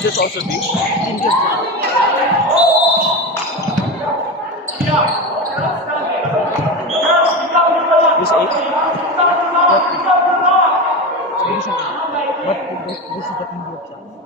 This also be this 8. What this is the Indian chance.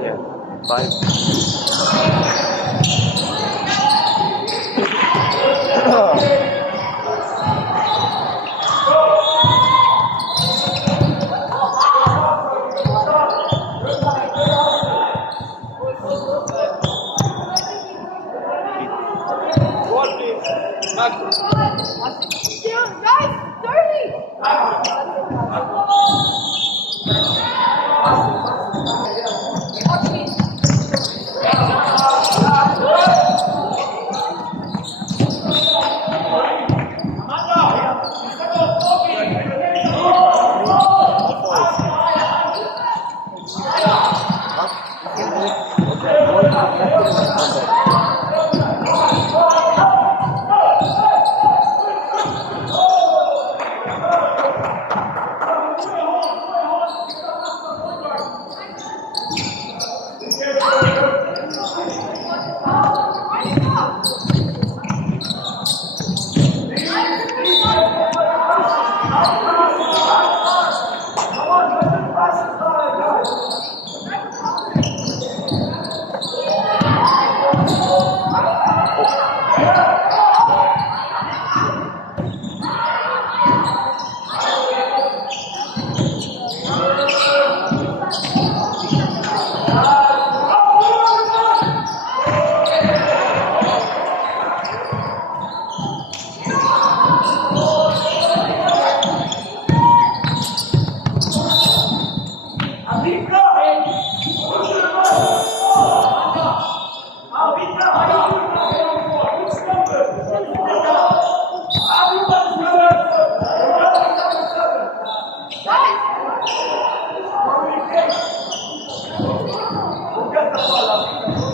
Yeah, 5.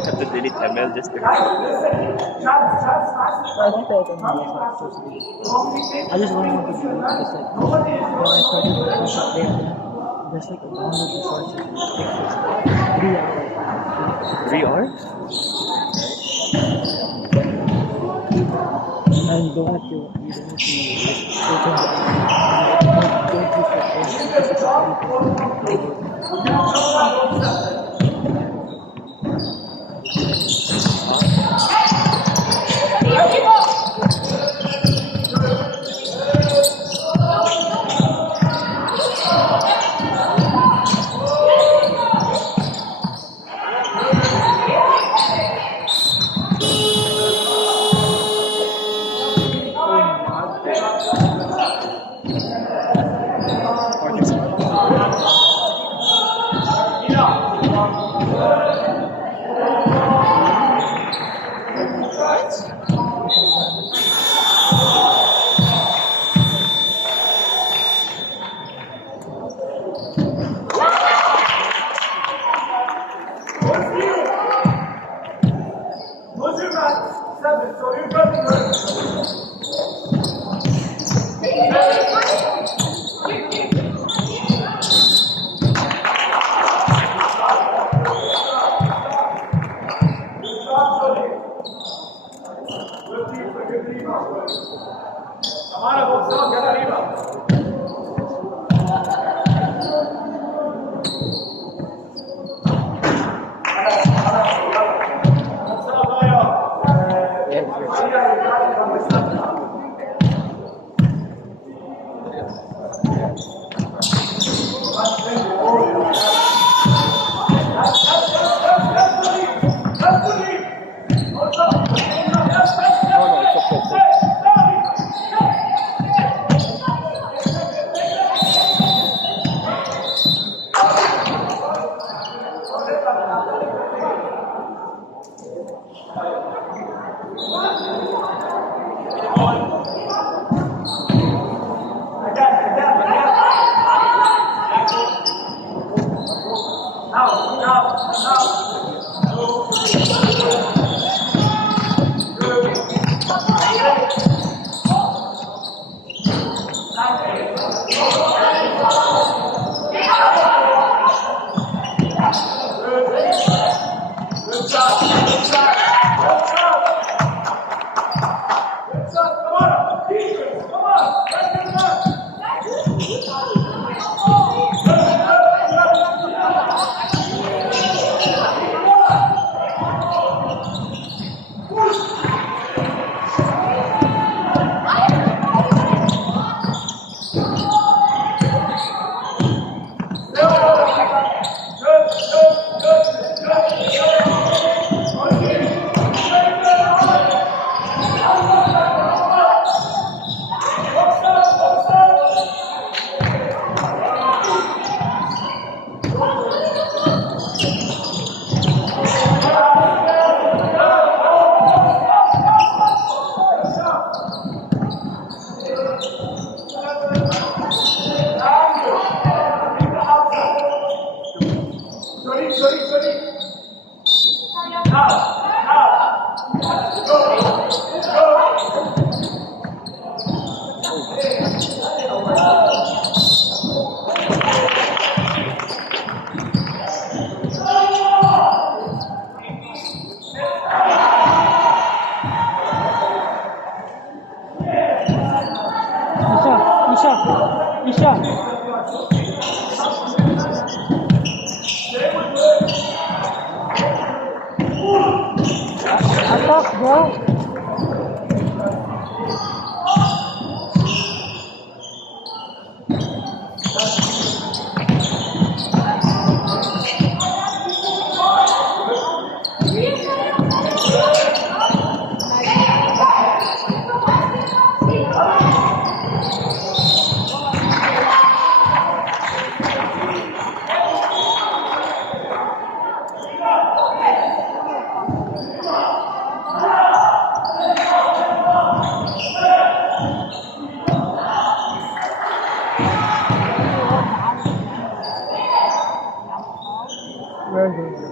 Have to delete ML just to I think I can have that totally. I just don't want to do it because like when I started the concept there, there's like a download resources. It takes like 3 hours. 3 hours? And don't have to open the don't use the phone because it's already Isha. Attack, bro. Very good.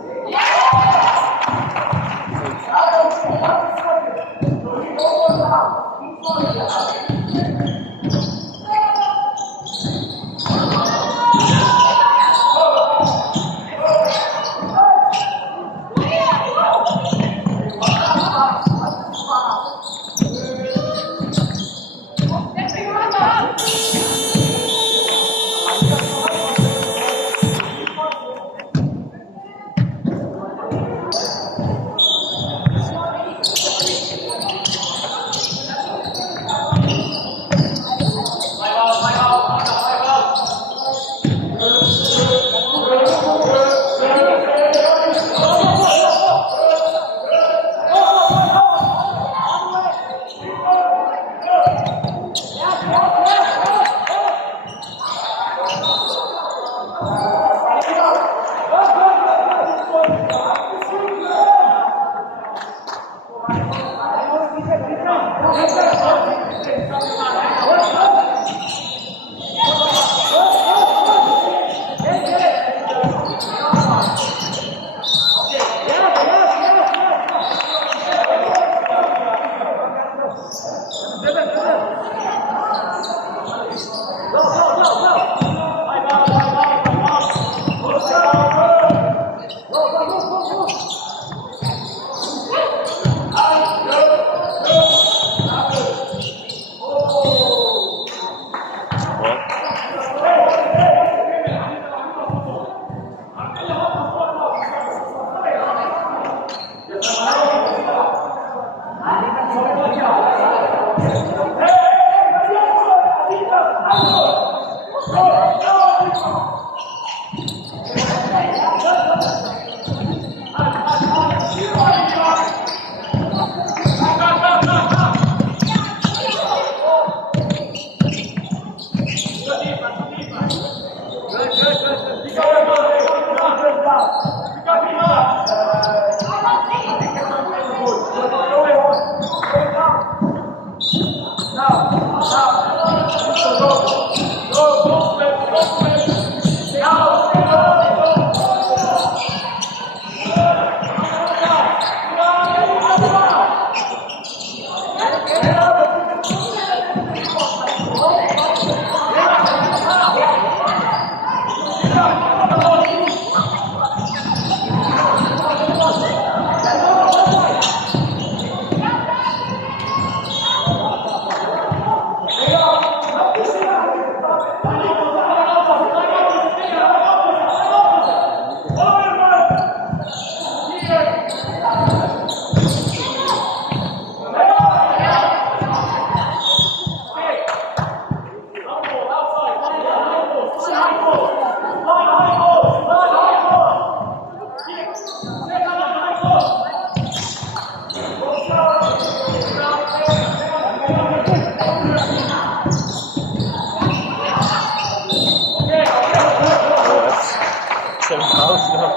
7 fouls now.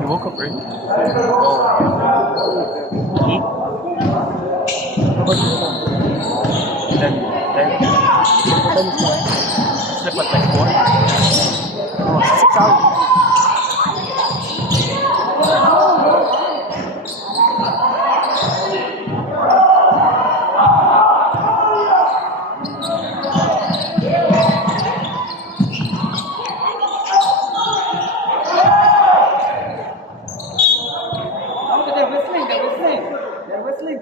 You woke up early? Eat? Then sleep at like 4? Oh, 6 hours. They're whistling.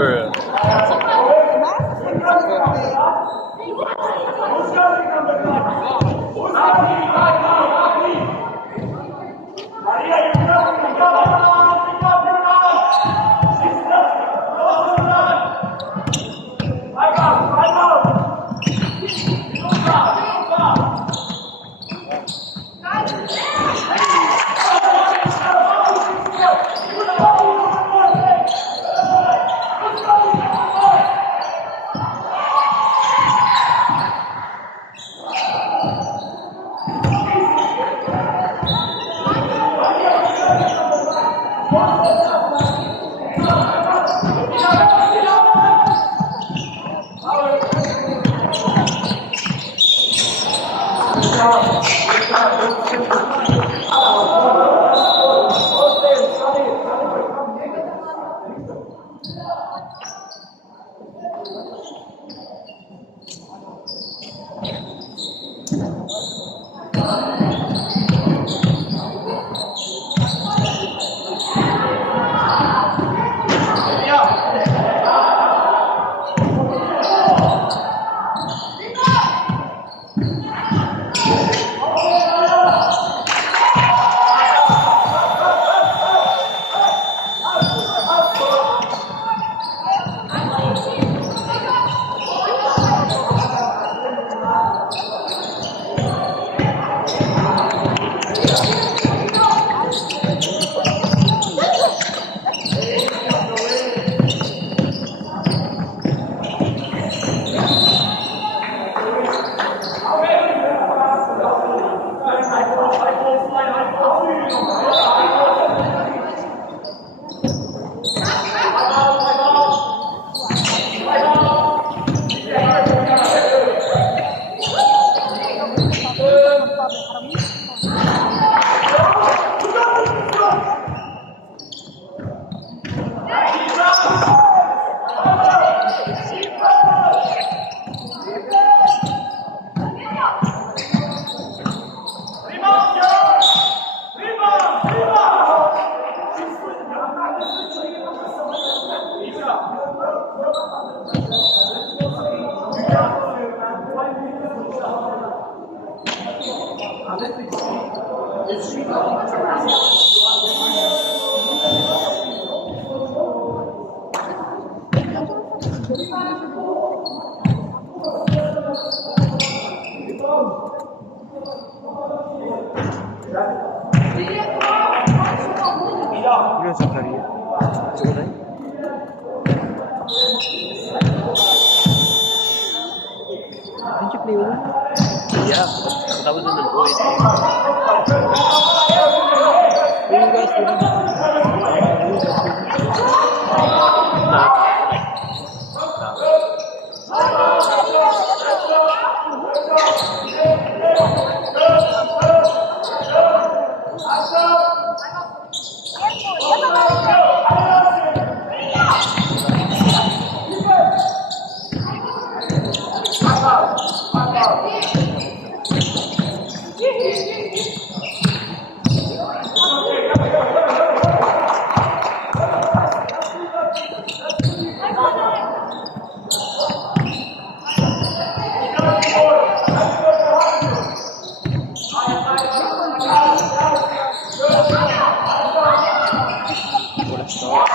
Bruh. 이런 색깔이에요? 저거네? Didn't you play with him? Yeah, that was in the boys' game. Who you guys with him? Who you guys with him? Nah. What a start.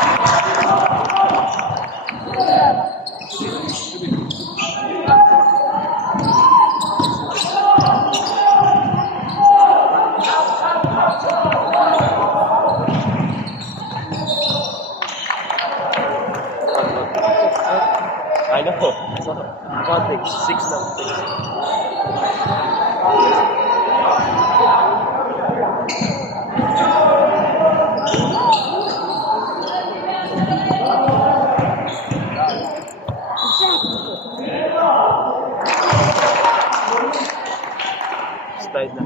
I know. It's not God big 6 Stayed na.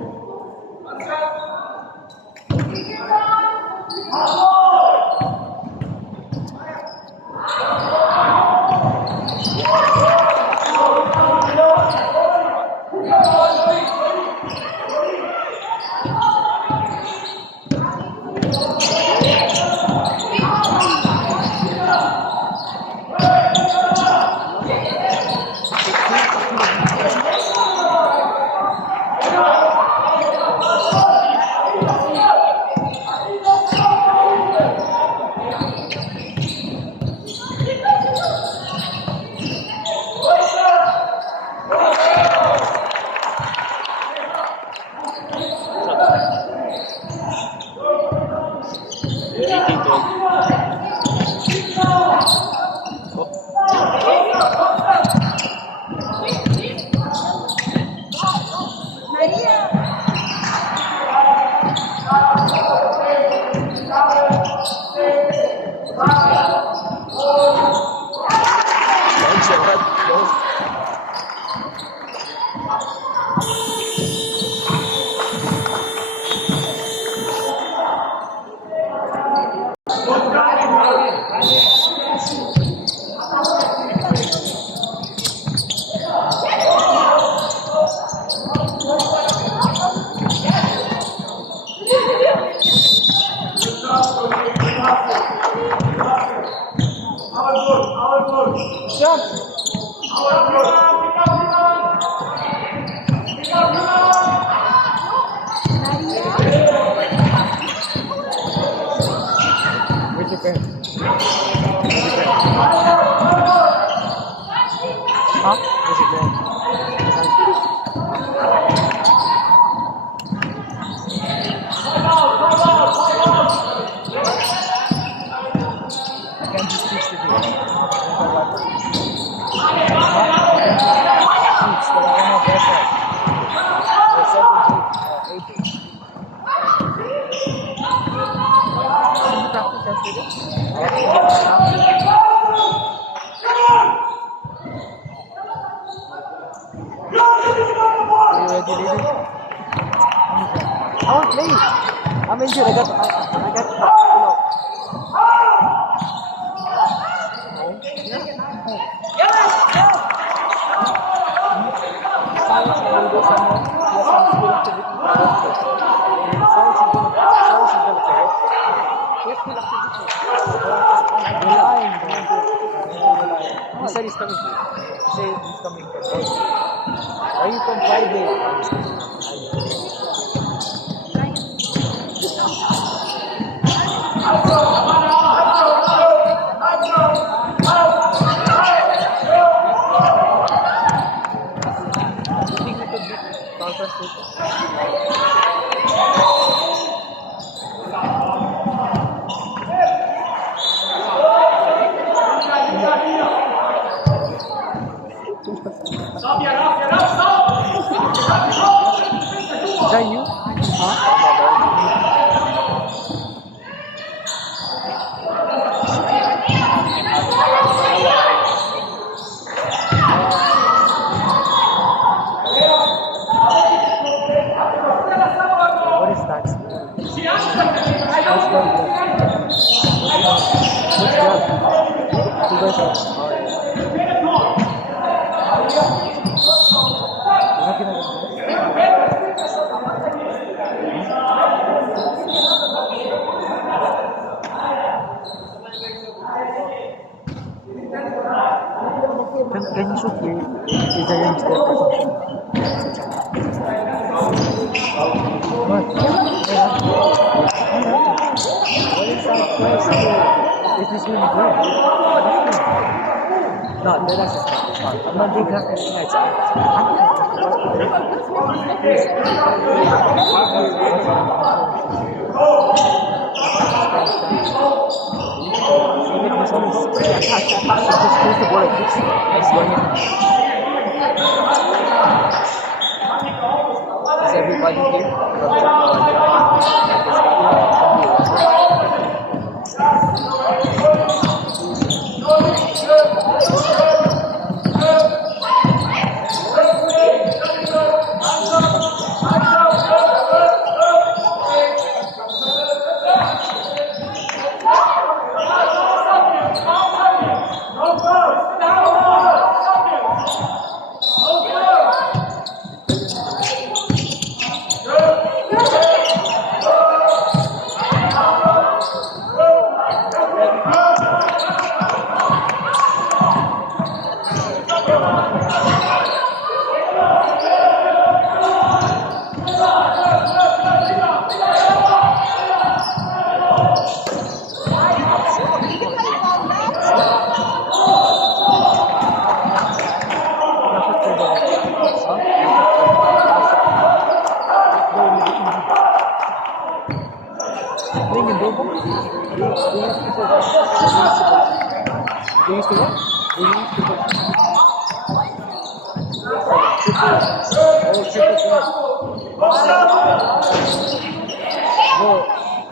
Where's your parents? Huh? Where's your parents? I can't just teach the day. Teach, but I don't have Wi-Fi. There's 7 8 practice yesterday? Are you ready, ladies? I won't play. I'm injured. I got, you know. Science, I will go somewhere. He has some school activity. Science is gonna play. He has school activity. He said he's coming to. He said he's coming to. Why you come Friday? You think we could beat South Africa? Is that you? What is that? Can you shoot here? Is there any step or something? What? What is that place? Is this really good? No, that's just not. I'm not doing graphics tonight. Is everybody here?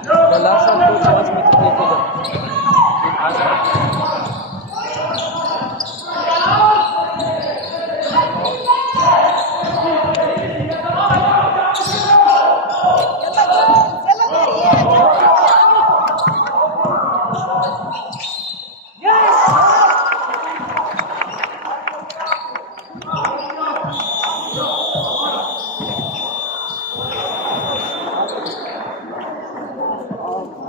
The last one coach asked me to play for them.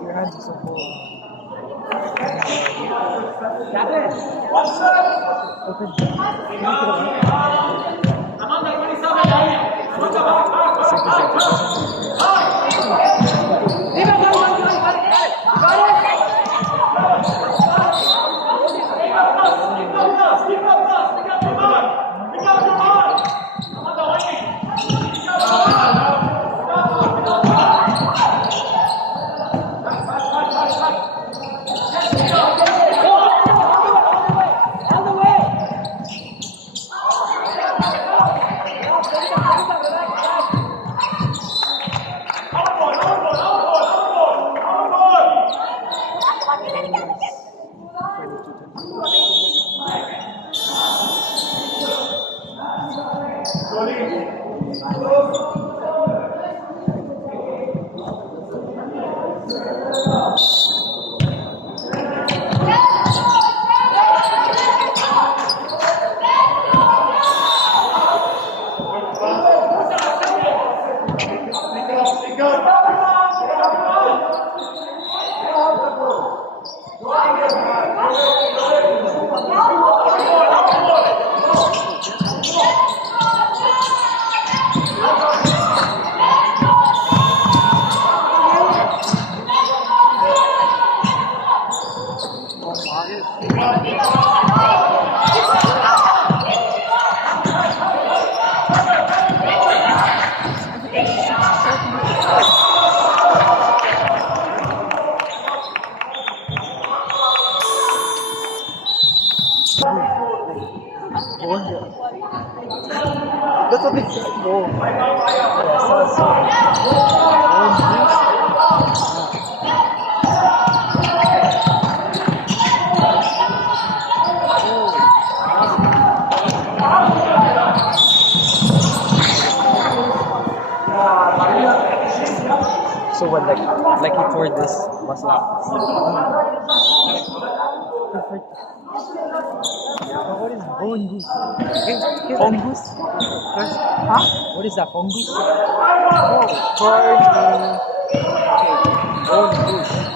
You're That's a big goal. So what, like he poured this masala? What is bone goose? Fungus? Huh? What is that, fungus? Bone goose.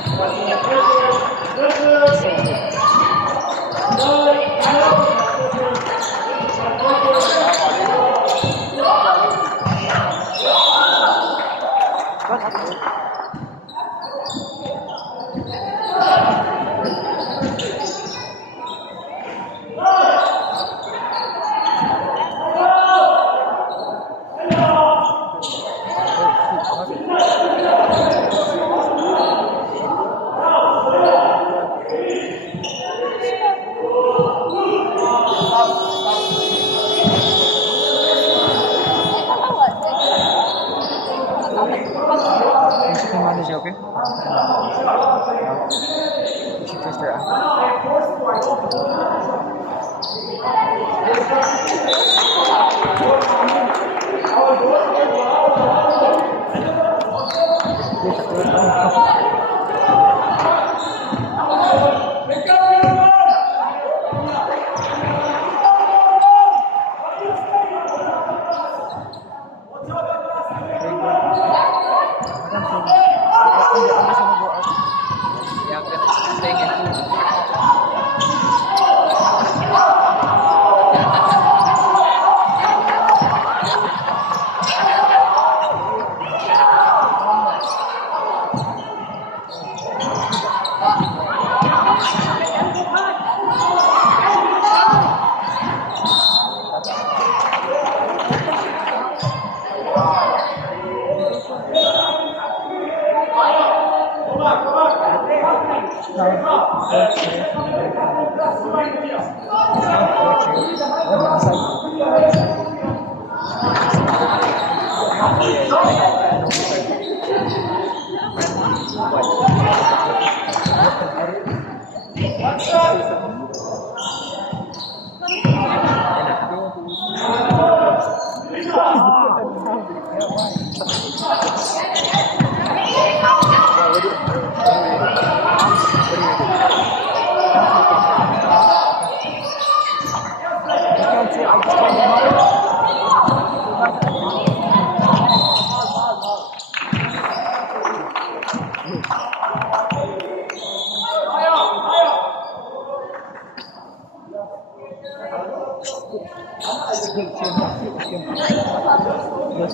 This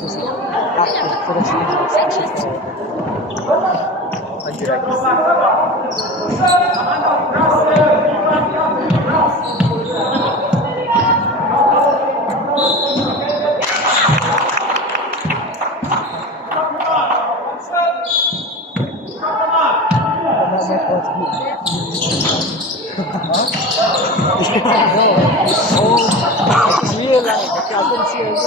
is active for the season. It's real life. I can see it.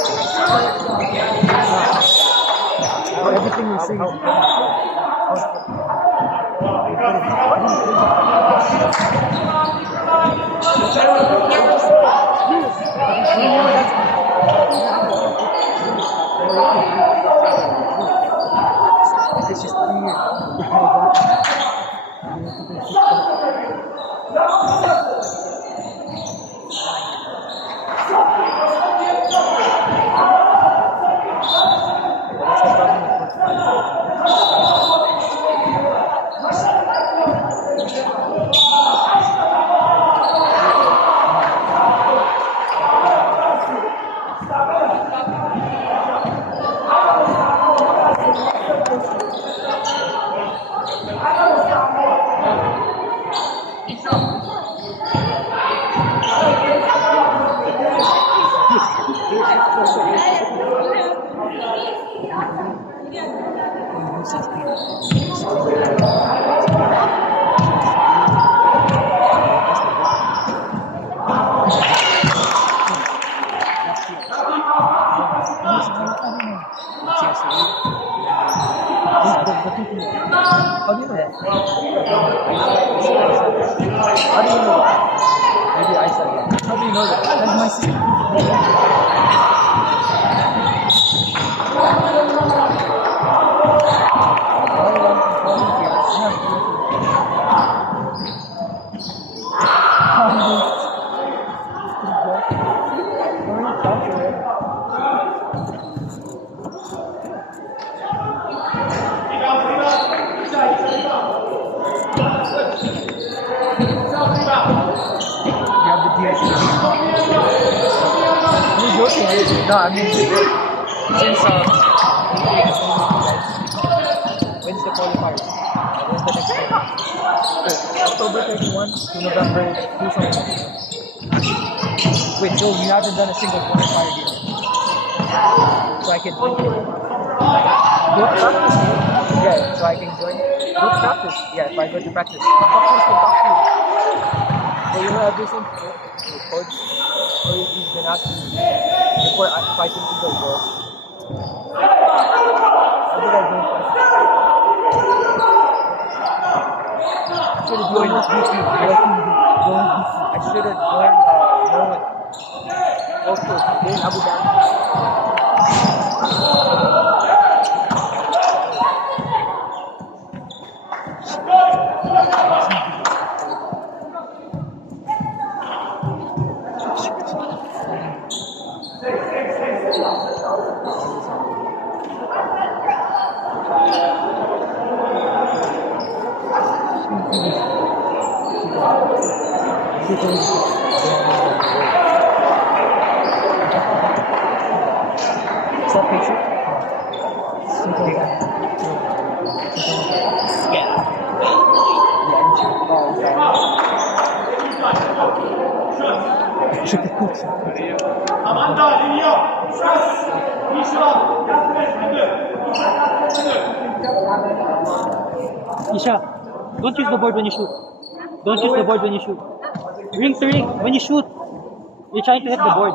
Everything you see. It's just weird. How do you know that? How do you know that? Maybe I said that. How do you know that? That's my sister. No, I mean, since when's the qualifiers? When's the next game? So, October 31 to November 2 something. Wait, so you haven't done a single qualifier game? So I can join? Both practice? Yeah, so I can join? Both practice? Yeah, if I go to practice. So you have this in coach? Or he's gonna ask me before fighting to the ball. How did I do it? I should have joined YouTube. I should have joined Rowan. Also, in Abu Dhabi. Is that picture? Amanda, Lilia, Sas, Isha, Isha, don't use the board when you shoot. Don't use the board when you shoot. Ring to ring. When you shoot, you're trying to hit the board.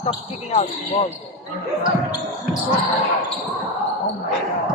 Stop kicking out the ball. Oh my god.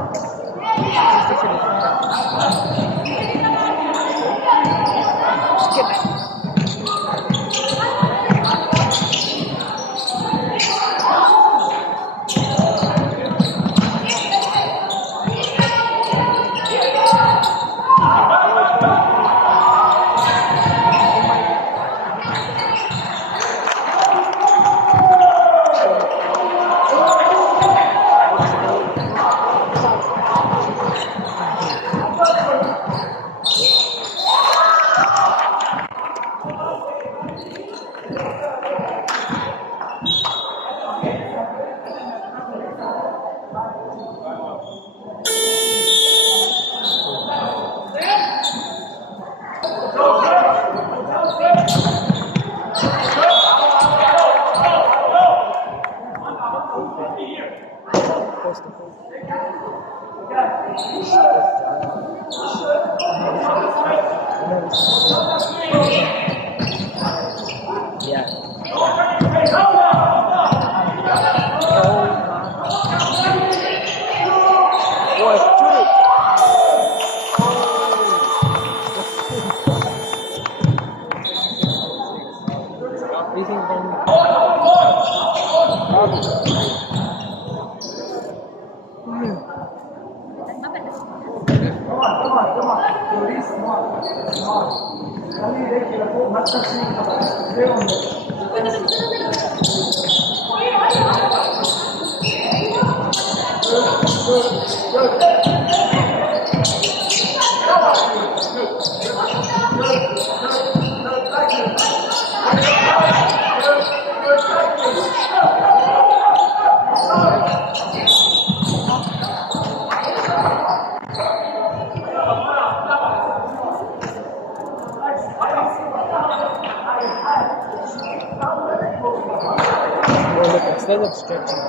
Well, look, instead of stretching,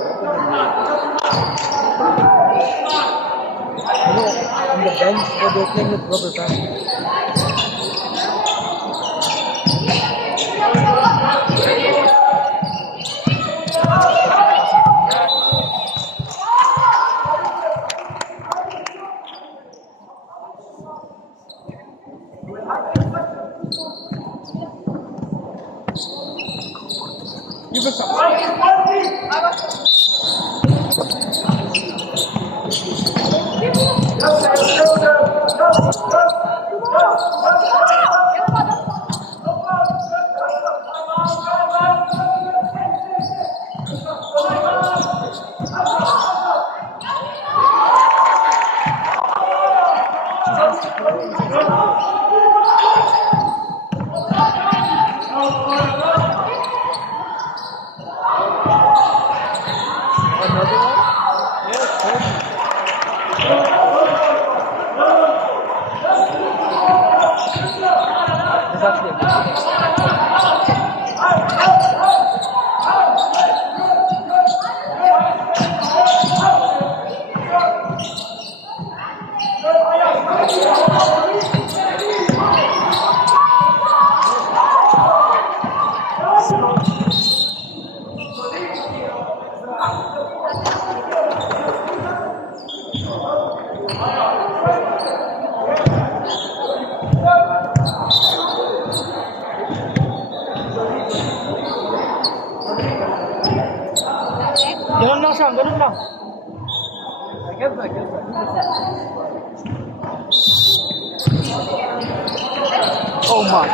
on the bench, they're playing with rubber bands. It's actually a good thing. Ganun lang siya, ganun lang. Oh my.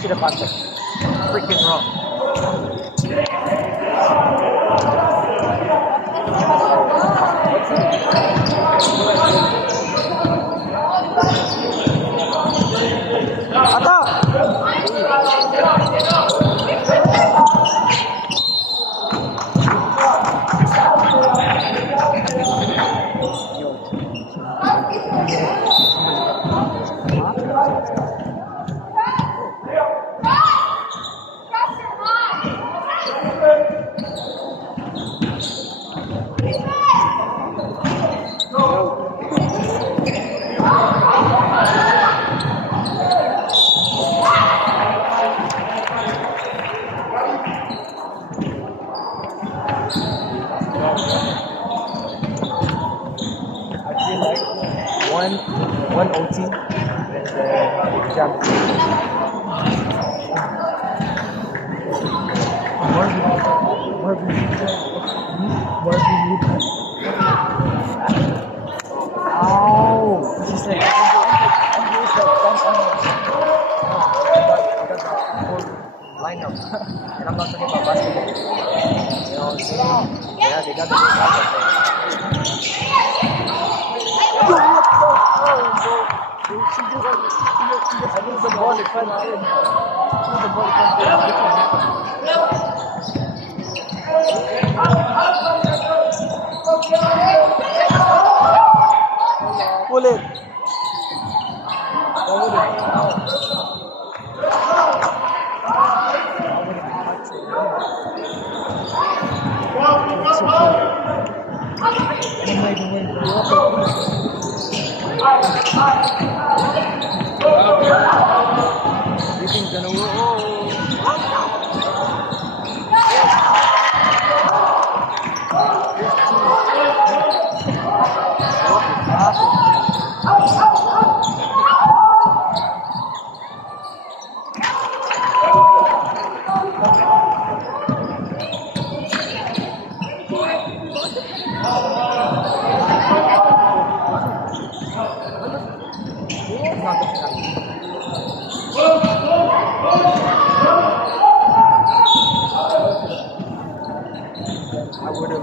Should have passed it. Freaking wrong. not talking about basketball. You know what I'm saying? Yeah, they got the big guys up there. I think the ball is trying to win. The ball is trying to win. Pull it. You think gonna I would have.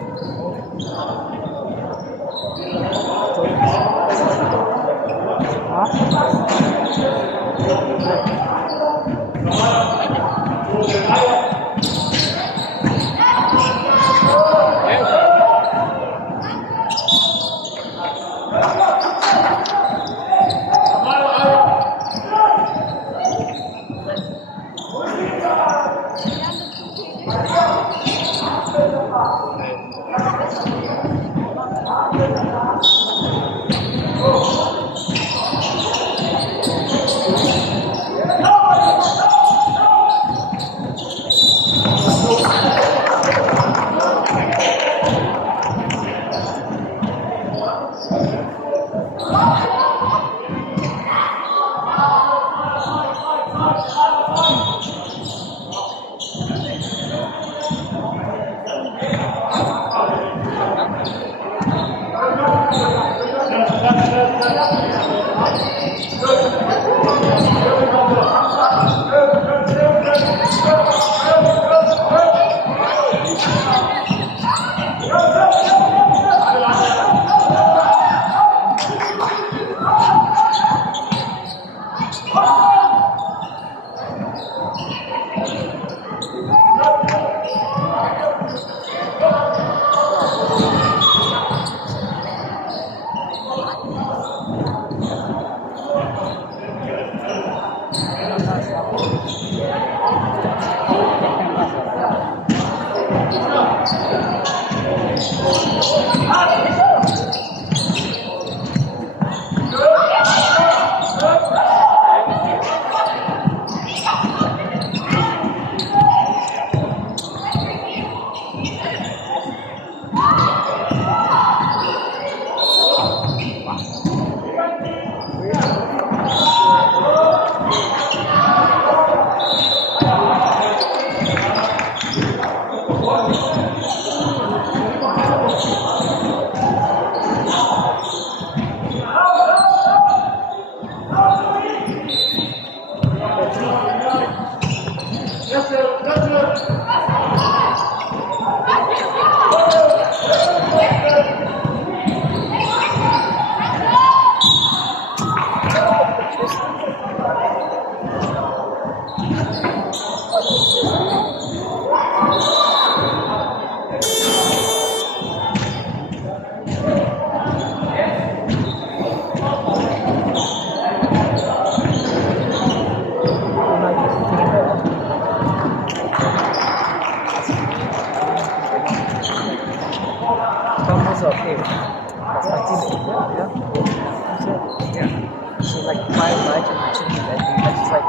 So like 5 nights in the chicken bed, and it's like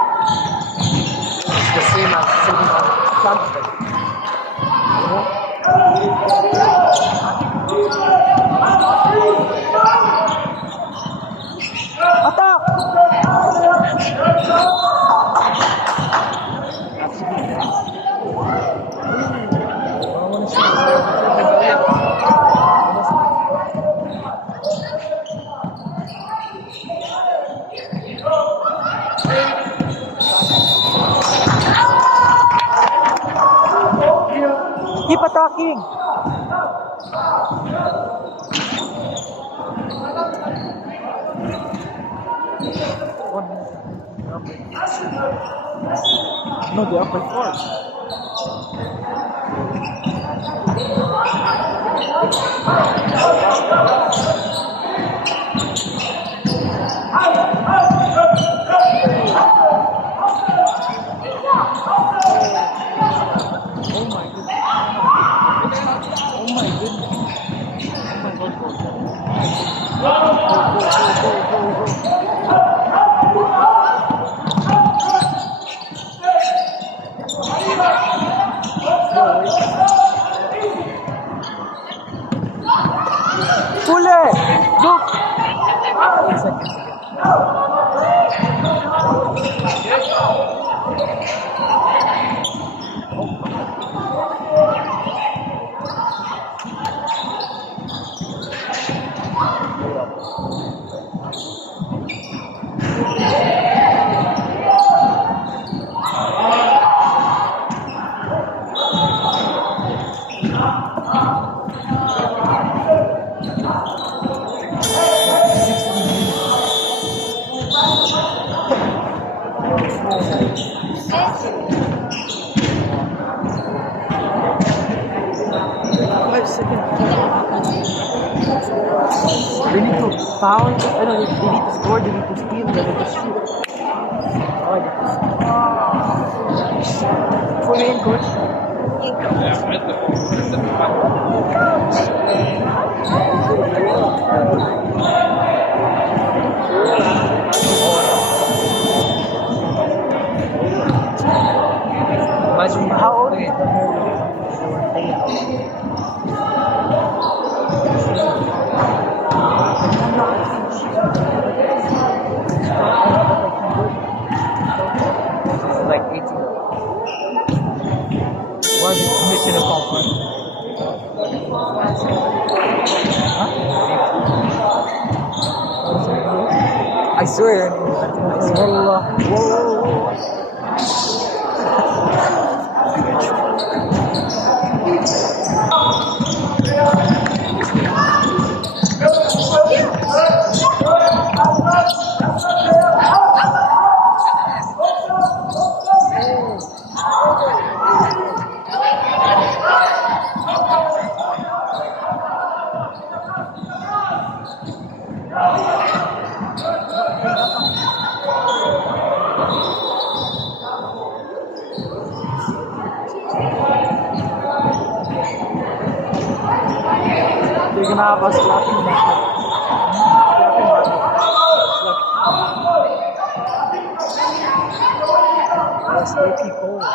it's the same as sitting on a plant bed. blocking! No, they're up by 4. Oh my goodness. Oh my goodness. Oh my god, go, go. Pull it! Look! 8 seconds again. They need to foul, they need to score, they need to steal, they need to shoot. Oh, they need to score. For me, coach. Imagine how old is like 18. What is mission accomplished? Huh? I swear. They're gonna have us slapping back. Yes, they keep going.